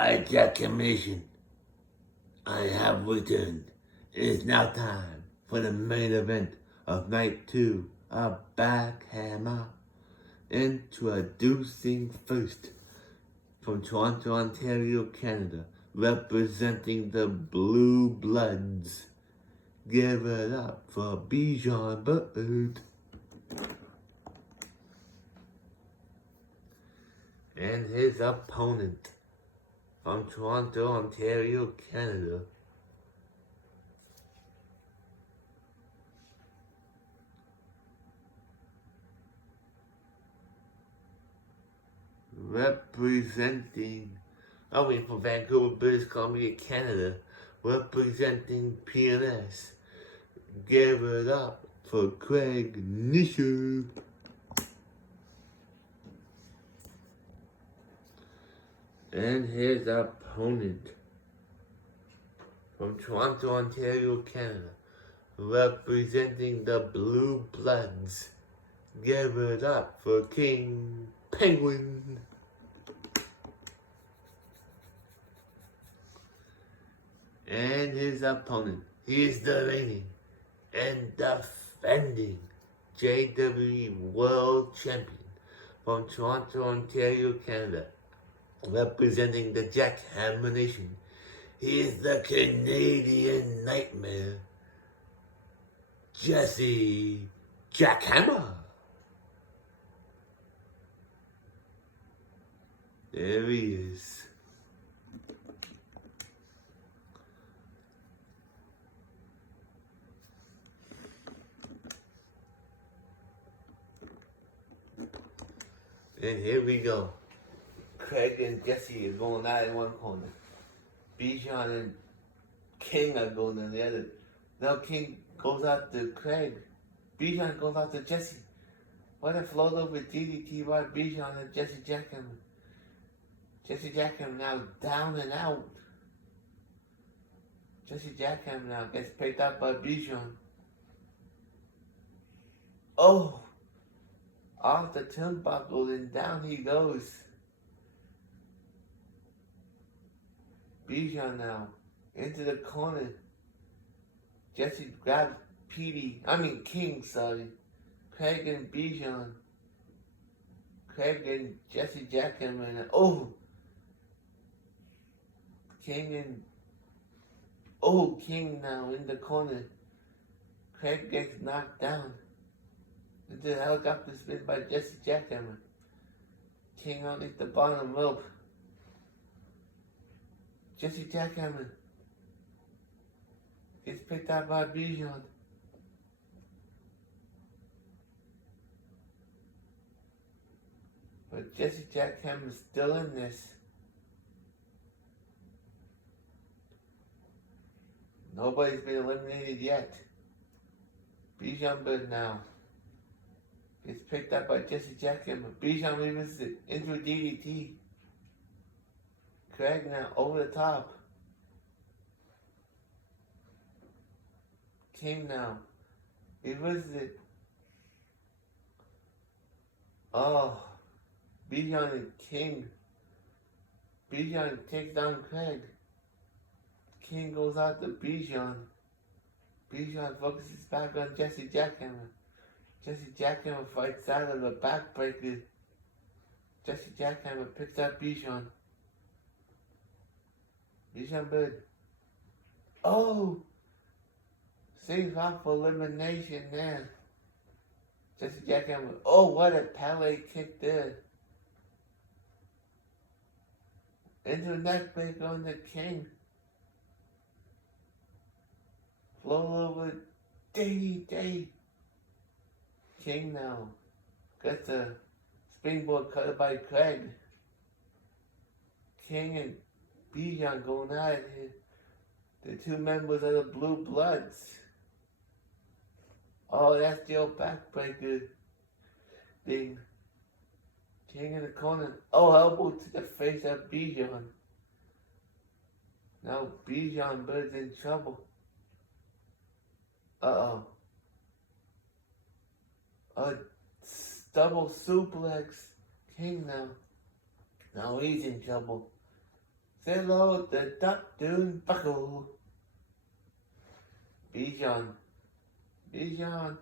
Jackhammer, I have returned. It is now time for the main event of night 2 of BackHammer. Introducing first, from Toronto, Ontario, Canada, representing the Blue Bloods. Give it up for Bijan Bird. And his opponent, from Toronto, Ontario, Canada, representing, from Vancouver, British Columbia, Canada, representing PNS. Give it up for Craig Nisher. And his opponent, from Toronto, Ontario, Canada, representing the Blue Bloods. Give it up for King Penguin. And his opponent, he is the reigning and defending JWE World Champion, from Toronto, Ontario, Canada, representing the Jackhammer Nation. He is the Canadian Nightmare, Jesse Jackhammer. There he is. And here we go. Craig and Jesse are going out in one corner. Bijan and King are going in the other. Now King goes out to Craig. Bijan goes out to Jesse. What a float over DDT by Bijan and Jesse Jackhammer. Jesse Jackhammer now down and out. Jesse Jackhammer now gets picked up by Bijan. Oh! Off the turnbuckle and down he goes. Bijan now into the corner. Jesse grabs King, sorry. Craig and Bijan. Craig and Jesse Jackhammer. And King now in the corner. Craig gets knocked down. Into the helicopter spin by Jesse Jackhammer. King underneath the bottom rope. Jesse Jackhammer gets picked up by Bijan. But Jesse Jackhammer's still in this. Nobody's been eliminated yet. Bijan Bird now gets picked up by Jesse Jackhammer. Bijan reverses it into a DDT. Craig now over the top. King now reverses it. Bijan and King. Bijan takes down Craig. King goes out to Bijan. Bijan focuses back on Jesse Jackhammer. Jesse Jackhammer fights out of the backbreaker. Jesse Jackhammer picks up Bijan. Bijan Bird. Safe off for elimination there. Jesse Jackhammer. What a palette kick there. Into the neck break on the King. Flow over DDT. King now gets a springboard cut by Craig. King and Bijan going at it here. The two members of the Blue Bloods. That's the old backbreaker thing. King in the corner. Elbow to the face of Bijan. Now Bijan Bird's in trouble. A double suplex. King now. Now he's in trouble. Say hello to Duck Dune Buckle. Bijan. Bijan.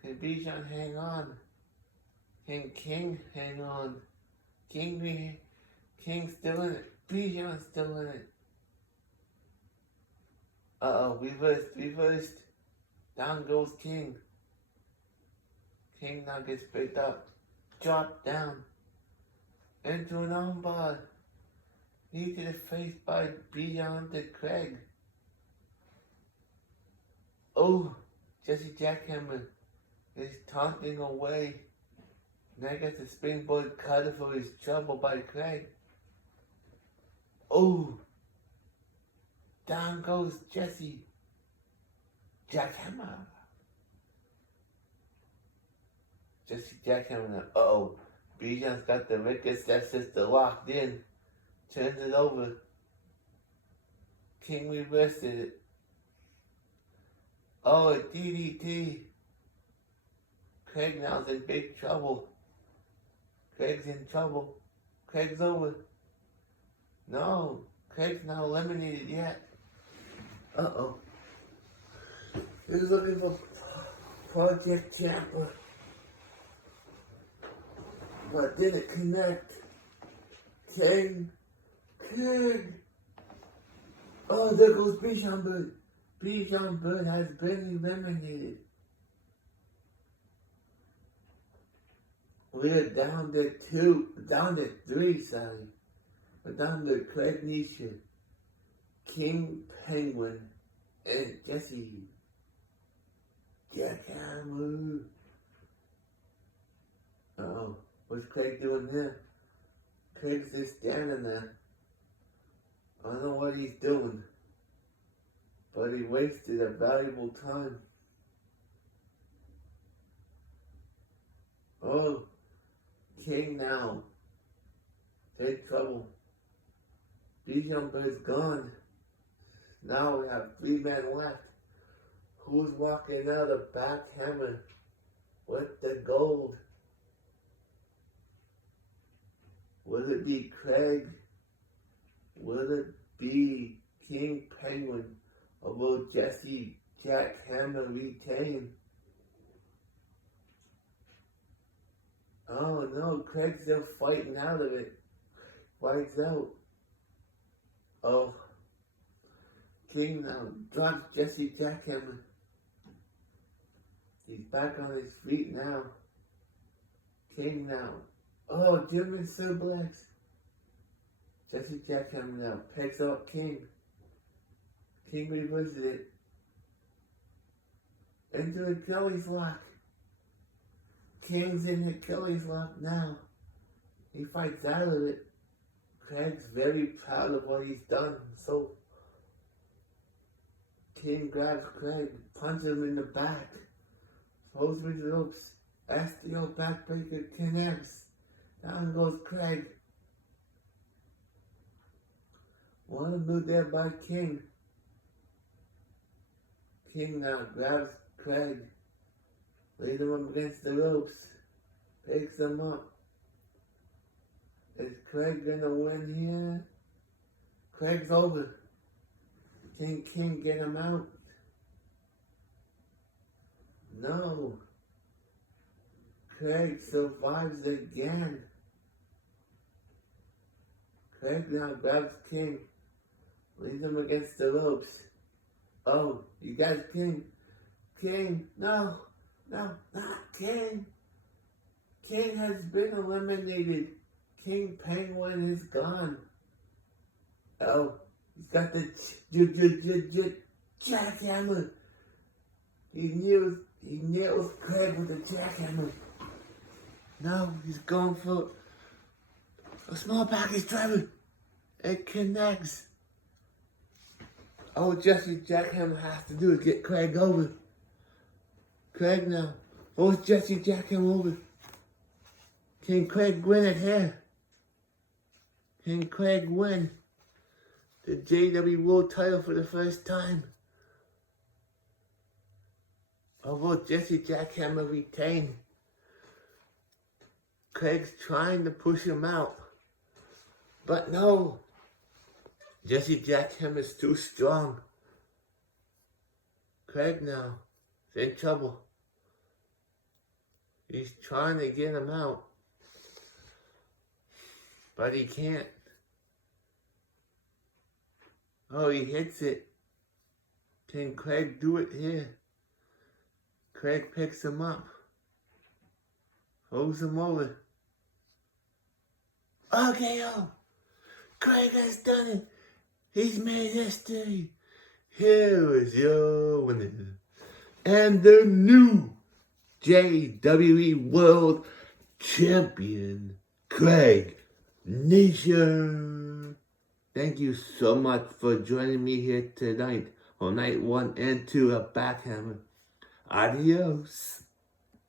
Can Bijan hang on? Can King hang on? King's still in it. Bijan's still in it. Uh-oh, reversed. Down goes King. King now gets picked up. Dropped down. Into an armbar. Knee to the face by Bijan to Craig. Oh, Jesse Jackhammer is taunting away. Now gets a springboard cutter for his trouble by Craig. Oh, down goes Jesse Jackhammer. Jesse Jackhammer now. Uh-oh, Bijan's got the wicked stepsister locked in. Turns it over. King reversed it. Oh, a DDT. Craig now's in big trouble. Craig's in trouble. Craig's over. No, Craig's not eliminated yet. Uh-oh. He's looking for Project Champa. But didn't connect. King. Oh, there goes Bijan Bird. Bijan Bird has been eliminated. We're down to 3, sorry. We're down to Craig Nisha, King Penguin, and Jesse Jackhammer. Uh-oh, what's Craig doing here? Craig's just standing there. I don't know what he's doing, but he wasted a valuable time. Oh, King now. Take trouble. Bijan Bird's gone. Now we have 3 men left. Who's walking out of BackHammer with the gold? Will it be Craig? Will it be King Penguin? Or will Jesse Jackhammer retain? Oh no, Craig's still fighting out of it. Fights out. Oh. King now drops Jesse Jackhammer. He's back on his feet now. King now. Oh, German suplex. Jesse Jackhammer now picks up King. King reverses it. Into the Achilles lock. King's in the Achilles lock now. He fights out of it. Craig's very proud of what he's done. So King grabs Craig, punches him in the back. Throws him to the ropes. STO backbreaker connects. Down goes Craig. One move there by King. King now grabs Craig. Lays him up against the ropes. Picks him up. Is Craig gonna win here? Craig's over. Can King get him out? No. Craig survives again. Craig now grabs King. Leaves him against the ropes. Oh, you got King. King, no, not King. King has been eliminated. King Penguin is gone. Oh, he's got the jackhammer. He nails Craig with the jackhammer. Now he's going for a small package driver. It connects. All Jesse Jackhammer has to do is get Craig over. Craig now. Who's Jesse Jackhammer over? Can Craig win it here? Can Craig win the JWE World title for the first time? Or will Jesse Jackhammer retain? Craig's trying to push him out. But no, Jesse Jackhammer's too strong. Craig now is in trouble. He's trying to get him out, but he can't. Oh, he hits it. Can Craig do it here? Craig picks him up. Holds him over. Okay, Craig has done it. He's made history. Here is your winner. And the new JWE World Champion, Craig Nation. Thank you so much for joining me here tonight on night 1 and 2 of BackHammer. Adios.